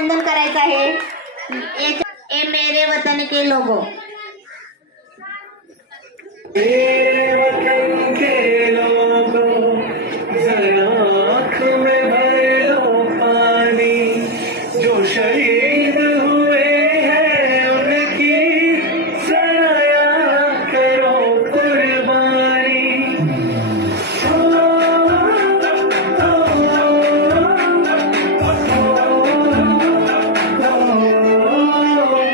वंदन करायचं आहे। ए मेरे वतन के लोगों, मेरे वतन के लोगों, जरा आँख में भर लो पानी, जो शहीद हुए हैं उनकी सराया करो कुर्बानी।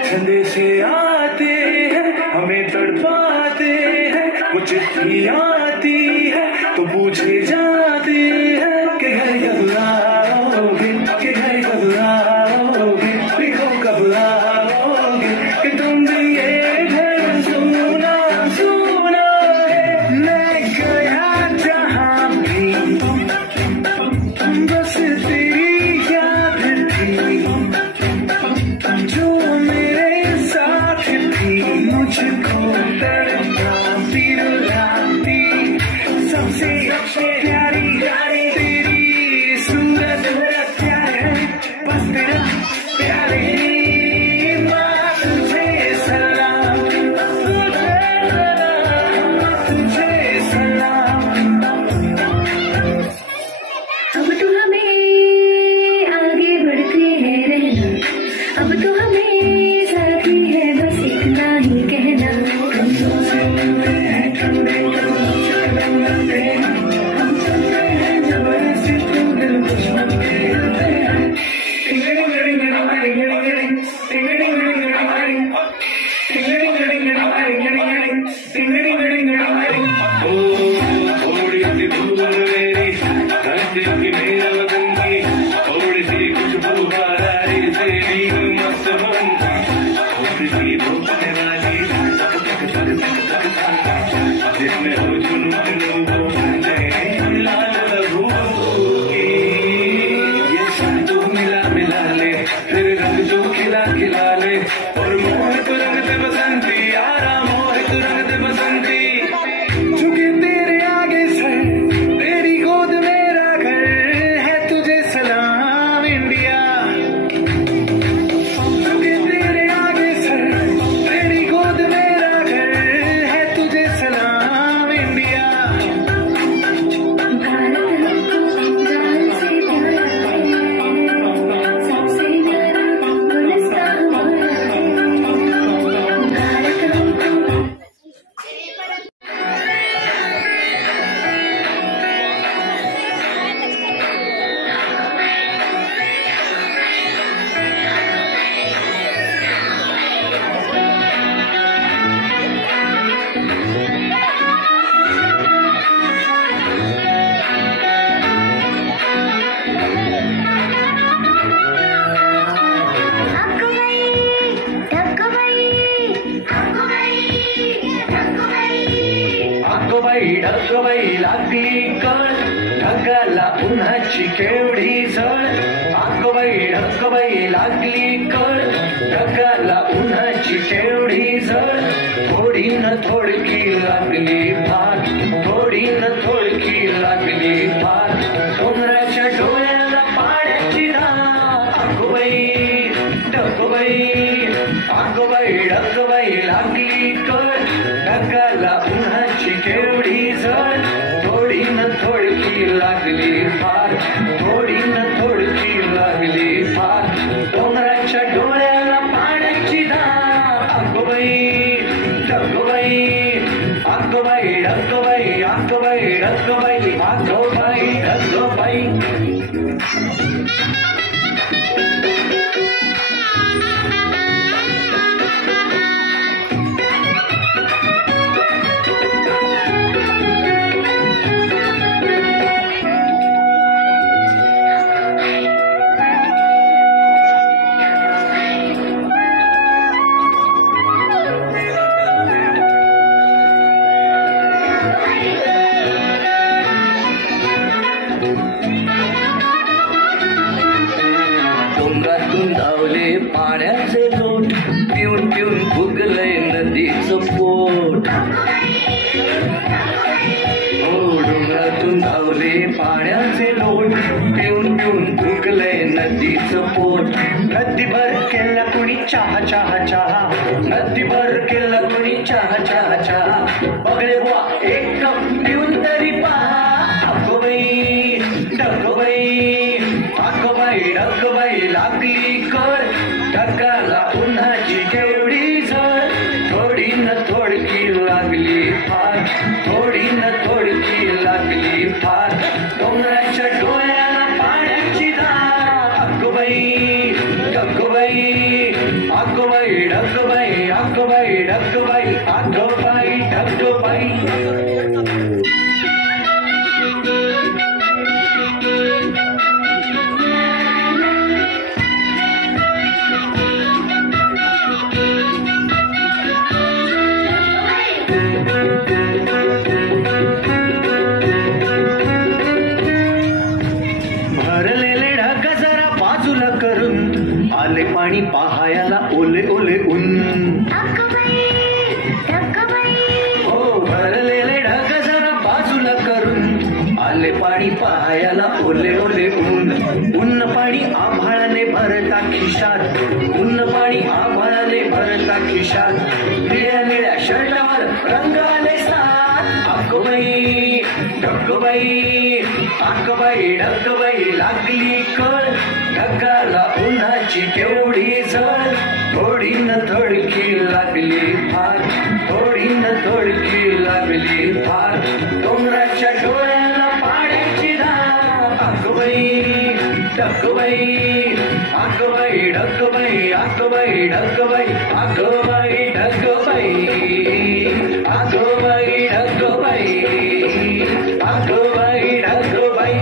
संदेशे आते हैं हमें तड़पाते हैं, वो चिट्ठी आती है तो पूछे जाते हैं कि घर कब आओगे, कि घर कब आओगे, लिखो कब आओगे, कि तुम भी ये घर सुना सुना है। मैं गया जहाँ भी बस तेरी याद थी, जो मेरे साथ थी, मुझको तड़पाती रुलाती, सबसे प्यारी तेरी सूरत क्या है, बस तेरा प्यारी माँ, तुझे सलाम, तुझे सलाम। अब तो हमें आगे बढ़ते हैं रहना, अब तो हमें साथी है बस इतना ही कहना। थोड़ी सी धूल मेरी धरती की मेरे वतन की, थोड़ी सी खुशबू बारारी तेरी मस्त मन, थोड़ी सी धूपने वाली जिसमें हो चुनू चुनू वो लाल लहू की, ये संतू मिला मिला ले, फिर रंग जो खिला खिला ले, और मोहित रंग ते बसंती यारा, मोहित रंग ते बसंती, झुके तेरे आगे सर, तेरी गोद मेरा घर है, तुझे सलाम इंडिया। झुके तेरे आगे सर, तेरी गोद मेरा घर है, तुझे सलाम इंडिया। ढगबाई लागली कळ, ढगाला उन्हाची केवढी झळ, ढगबाई लागली कळ, ढगाला उन्हाची केवढी झळ, थोडी न थोडकी लागली फार, थोडी न थोडकी लागली फार, डोंगराच्या डोळ्याला पाण्याची धार, ढगबाई लागली कळ, ढगाला उन्हाची केवढी झळ, थोडी न थोडकी लागली फार, थोडी न थोडकी लागली फार, डोंगराच्या डोळ्याला पाण्याची धार, ढगबाई। डोंगरातून धावले पाण्याचे लोट, पिऊन पिऊन फुगलंय नदीचं पोट, हो डोंगरातून धावले पाण्याचे लोट, पिऊन पिऊन फुगलंय नदी माऊलीचं पोट. नदीभर केला कुणी चहा चहा चहा, नदीभर केला कुणी चहा चहा चहा. बघले बुवा एक कप पिऊन तरी पहा. अगोबाई डगोबाई, अगोबाई डगोबाई लागली कर. ढगाला उन्हाची केवढी झळ, थोडी न थोडकी लागली फार, थोडी न थोडकी लागली फार. डोंगराच्या डोळ्याला पाण्याची धार. अगोबाई डगोबाई, अगोबाई डगोबाई, अगोबाई डगोबाई, अगोबाई डगोबाई. भरलेले ढग जरा बाजूला करून आले पाणी पहायला ओले ओले ऊन. हो भरलेले ढग जरा बाजूला करून आले पाणी पहायला ओले ओले ऊन. ऊन पाणी आभाळाने भरता खिशात, ऊन पाणी आभाळाने भरता खिशात. निळ्या निळ्या शर्टावर रंग आले सात. अगोबाई डगोबाई, अगोबाई डगोबाई लागली कळ. ढगाला उन्हाची केवढी झळ, थोडी न थोडकी लागली फार, थोडी न थोडकी लागली फार. डोंगराच्या डोळ्याला पाण्याची धार. अगोबाई डगोबाई, अगोबाई डगोबाई, अगोबाई डगोबाई, अगोबाई डगोबाई, अगोबाई डगोबाई, अगोबाई डगोबाई.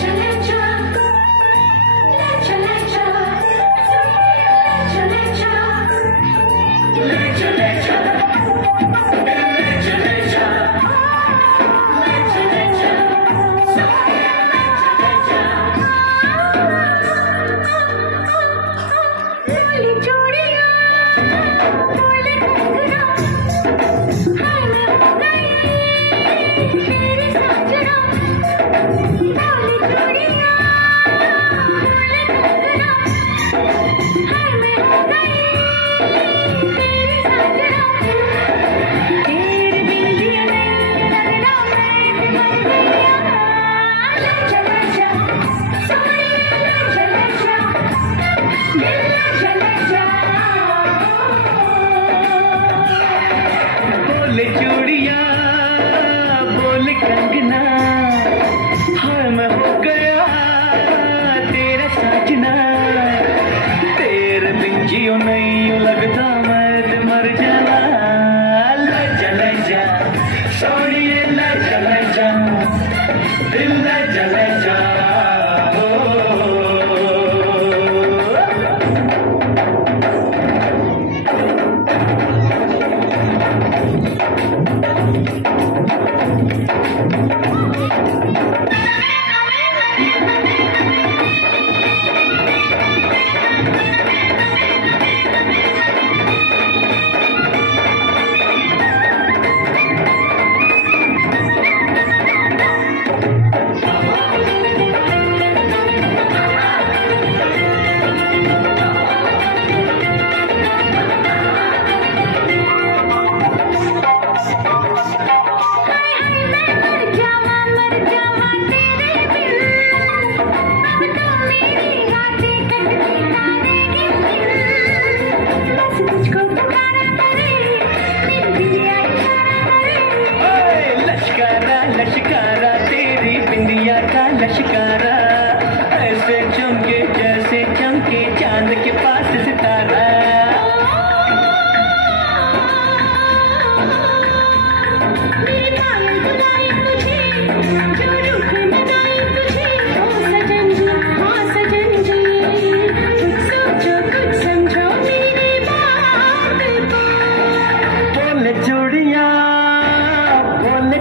चला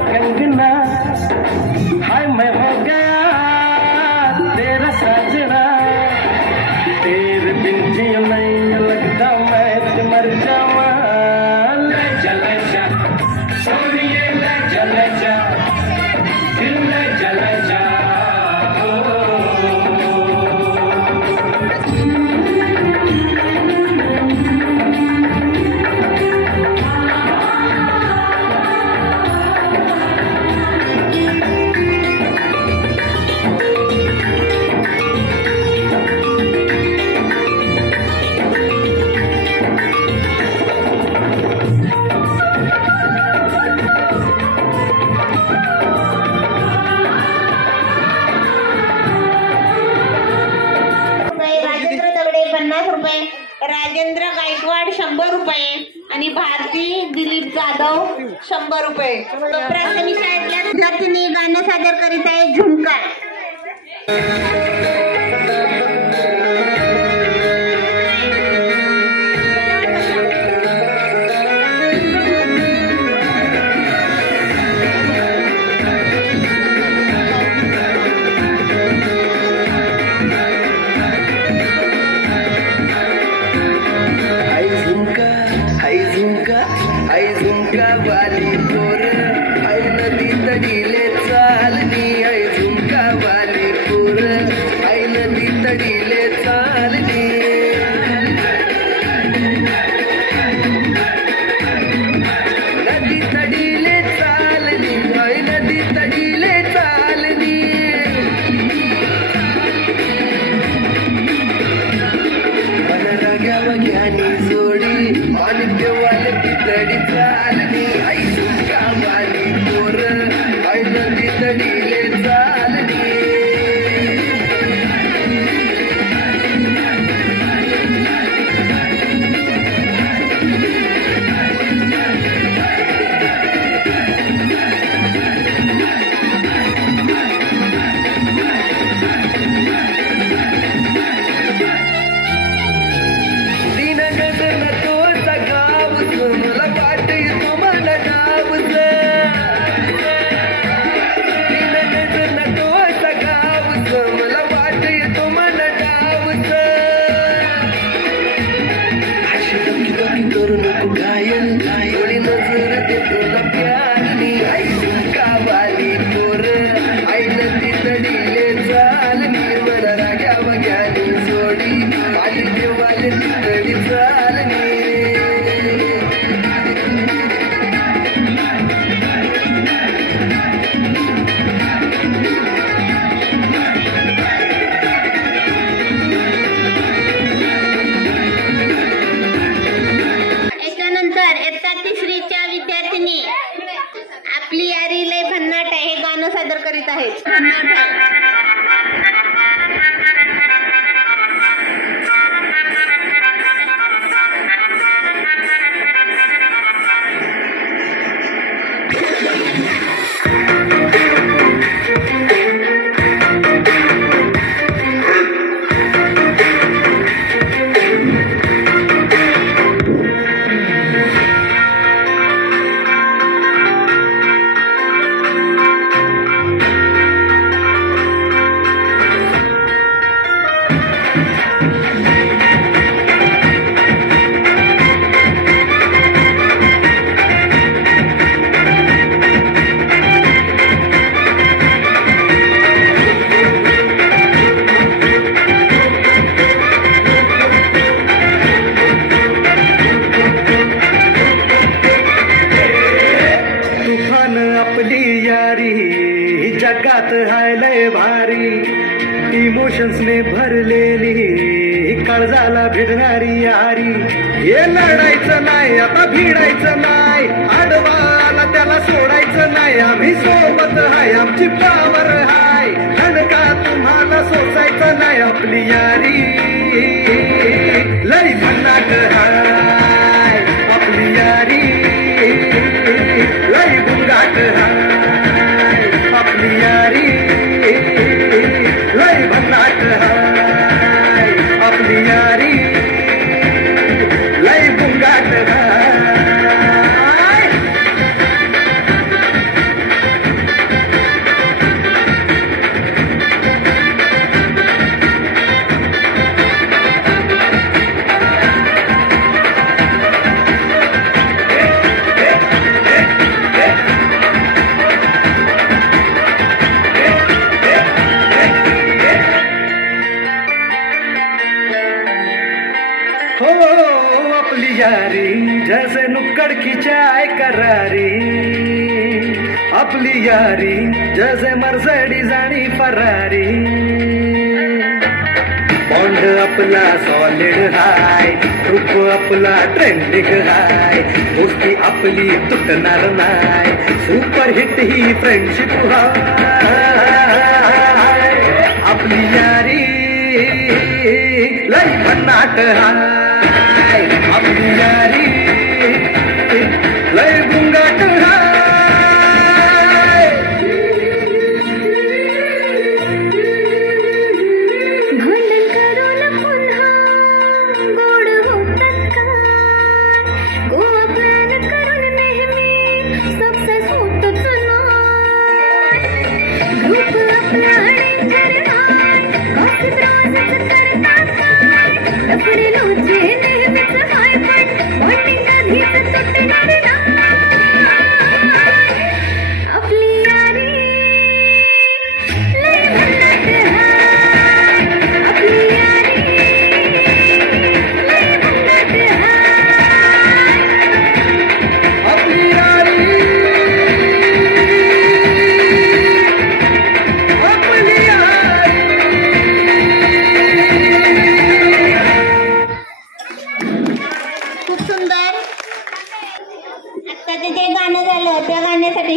कंगना, हाय मैं हो गया तेरा साजना, तेरे बिन जियो नहीं लगता मैं तो मर जावा। ले जा सोनिए ले जा दिल में चले जा। ₹50, राजेंद्र गायकवाड 100 रुपये आणि भारती दिलीप जाधव 100 रुपये. प्राथमिक शाळेतल्या विद्यार्थिनी गाणं सादर करीत आहे झुमका. आई झुमका वाली पोर, आई नदी तडीले चालनी, आई झुमका वाली पोर, आई नदी तडीले चालनी. नदी तडीले चालनी, आई नदी तडीले चालनी. मला राग्या वग्यानी जोडी आणि देवाला तितडी चालनी. आई झुमका वाली पोर, आई नदी तडीले चालनी. आपली यारी लय भन्नाट आहे हे गाणं सादर करीत आहेत. जगात हाय लय भारी, इमोशन्स ने भरलेली काळजाला भिडणारी यारी. हे लढायचं नाही आता भिडायचं नाही, आडवाला त्याला सोडायचं नाही. आम्ही सोबत हाय, आमची पावर हाय, धडका तुम्हाला सोसायचं नाही. आपली यारी लय भन्नाट हाय, आपली यारी लय गुंगाट हाय. आपली यारी लय भन्नाट हाय, आपली यारी लय गुंगाट हाय. आपली यारी जैसे मर्सिडीज आणि फरारी बॉन्ड आपला सॉलिड हाय ग्रुप आपला ट्रेंडिंग हाय दोस्ती आपली तुटणार नाय सुपर हिट ही फ्रेंडशिप हाय आपली यारी लई भन्नाट हाय आपली यारी लई गुंगाट हाय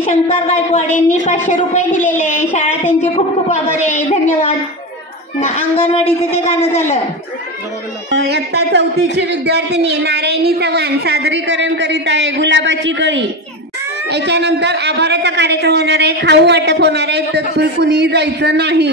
शंकर गायकवाड यांनी 500 रुपये दिलेले आहे. शाळा त्यांचे खूप खूप आभारी आहे. धन्यवाद. अंगणवाडीचं ते गाणं झालं. इयत्ता 4थीची विद्यार्थिनी नारायणी चव्हाण सादरीकरण करीत आहे गुलाबाची कळी. याच्यानंतर आभाराचा कार्यक्रम होणार आहे. खाऊ वाटप होणार आहे. तर कुणीही जायचं नाही.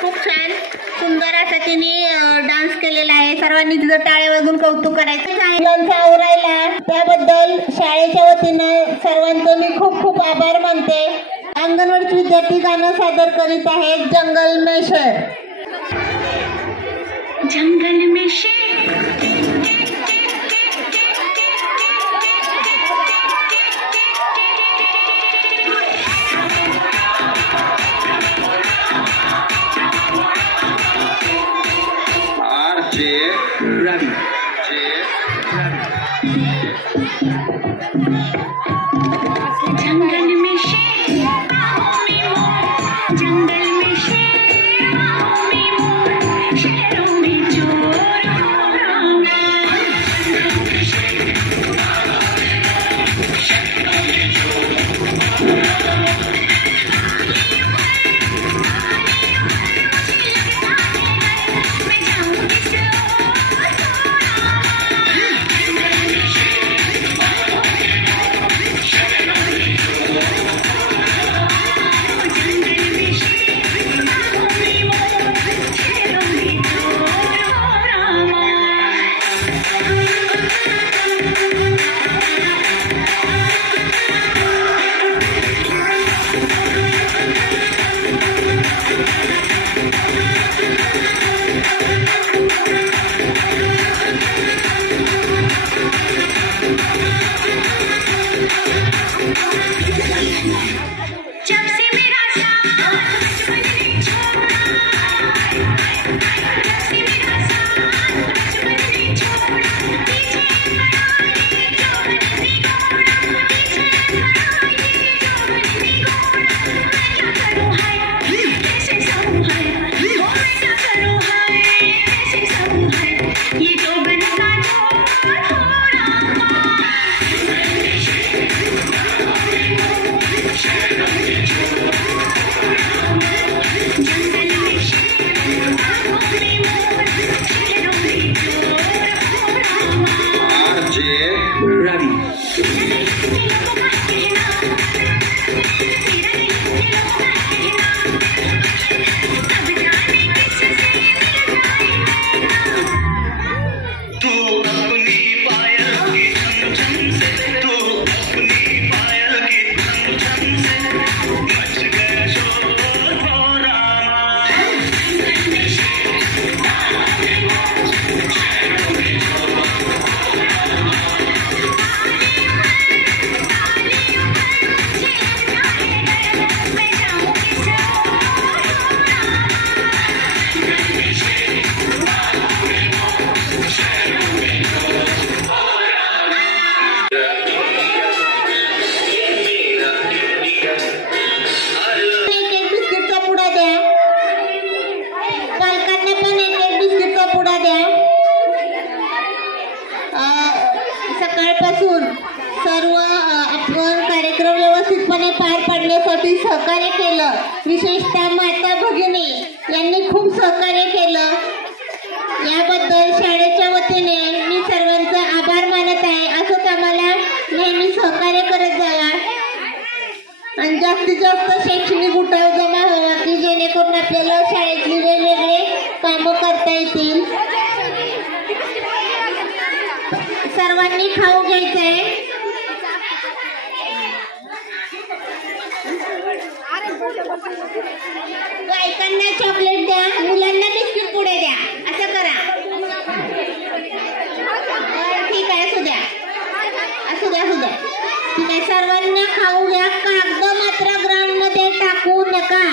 खूप छान सुंदर असा तिने डान्स केलेला आहे. सर्वांनी तिचं टाळे वाजून कौतुक करायचं. मुलांचा आवरायला त्याबद्दल शाळेच्या वतीनं सर्वांचं मी खूप खूप आभार मानते. अंगणवाडी विद्यार्थी गाणं सादर करीत आहेत जंगल में शेर. जंगल में शेर रवि जंगल में शेर बाहों में मोर, जंगल में शेर बाहों में मोर, शहरों में चोर हो रामा। मैं जाऊं किस ओर जब से मेरा साथ बचपन ने छोड़ा, जब से मेरा साथ बचपन ने छोड़ा, पीछे पड़ा ये जौहर भिगोड़ा, पीछे पड़ा ये जौहर भिगोड़ा। मैं क्या करूँ हाय कैसे सहूँ हाय, ओ मैं क्या करूँ हाय कैसे सहूँ हाय, ये जो बनता जोर हो रामा। रवि तू अपनी पायल की छम छम से, तू अपनी पायल की छम छम से मच गया शोर हो रामा। मैं जाऊं किस एक एक बिस्किटचा पुडा द्या. पालकांना पण एक एक बिस्किटचा पुडा द्या. सकाळपासून सर्व आपण कार्यक्रम व्यवस्थितपणे पार पाडण्यासाठी सहकार्य केलं. विशेषतः माता भगिनी यांनी खूप सहकार्य केलं. याबद्दल शाळेच्या वतीने मी सर्वांचा आभार मानत आहे. असंच आम्हाला नेहमी सहकार्य करत जावा आणि जास्तीत जास्त शैक्षणिक उठाव जमा व्हावा की जेणेकरून आपल्याला शाळेतली वेगवेगळे कामं करता येतील. सर्वांनी खाऊ घ्यायचंय. बायकांना चॉकलेट द्या, मुलांना बिस्किट पुढे द्या. असं करा. ठीक आहे असू द्या असू द्या असू द्या ठीक आहे. सर्वांना खाऊ घ्या. कागद मात्र ग्राउंड मध्ये टाकू नका.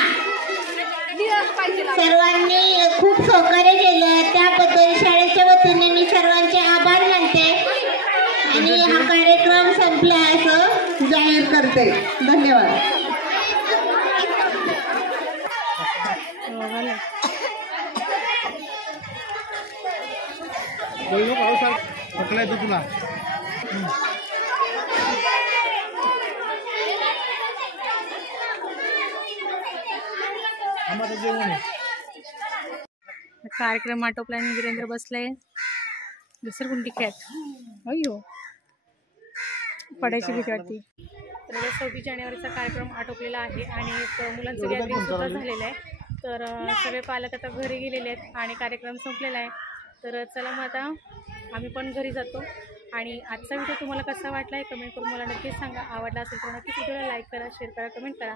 सर्वांनी खूप सहकार्य केलं त्याबद्दल शाळेच्या वतीने मी सर्वांचे आभार मानते आणि हा कार्यक्रम संपला असं जाहीर करते. धन्यवाद. तुला कार्यक्रम आटोपला आणि वीरेंद्र बसले घसरगुंडी खेळत. अय्यो पडायची भीती वाटते. तर 26 जानेवारीचा कार्यक्रम आटोपलेला आहे आणि एक मुलांचं गॅदरिंगसुद्धा झालेलं आहे. तर सगळे पालक आता घरी गेलेले आहेत आणि कार्यक्रम संपलेला आहे. तर चला मग आता आम्ही पण घरी जातो. आणि आजचा व्हिडिओ तुम्हाला कसा वाटला आहे कमेंट करून मला नक्कीच सांगा. आवडला असेल तर नक्कीच व्हिडिओला लाईक करा, शेअर करा, कमेंट करा.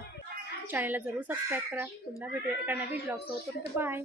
चॅनलला जरूर सबस्क्राईब करा. पुन्हा भेटूया एका नवीन ब्लॉगसोबत. बाय.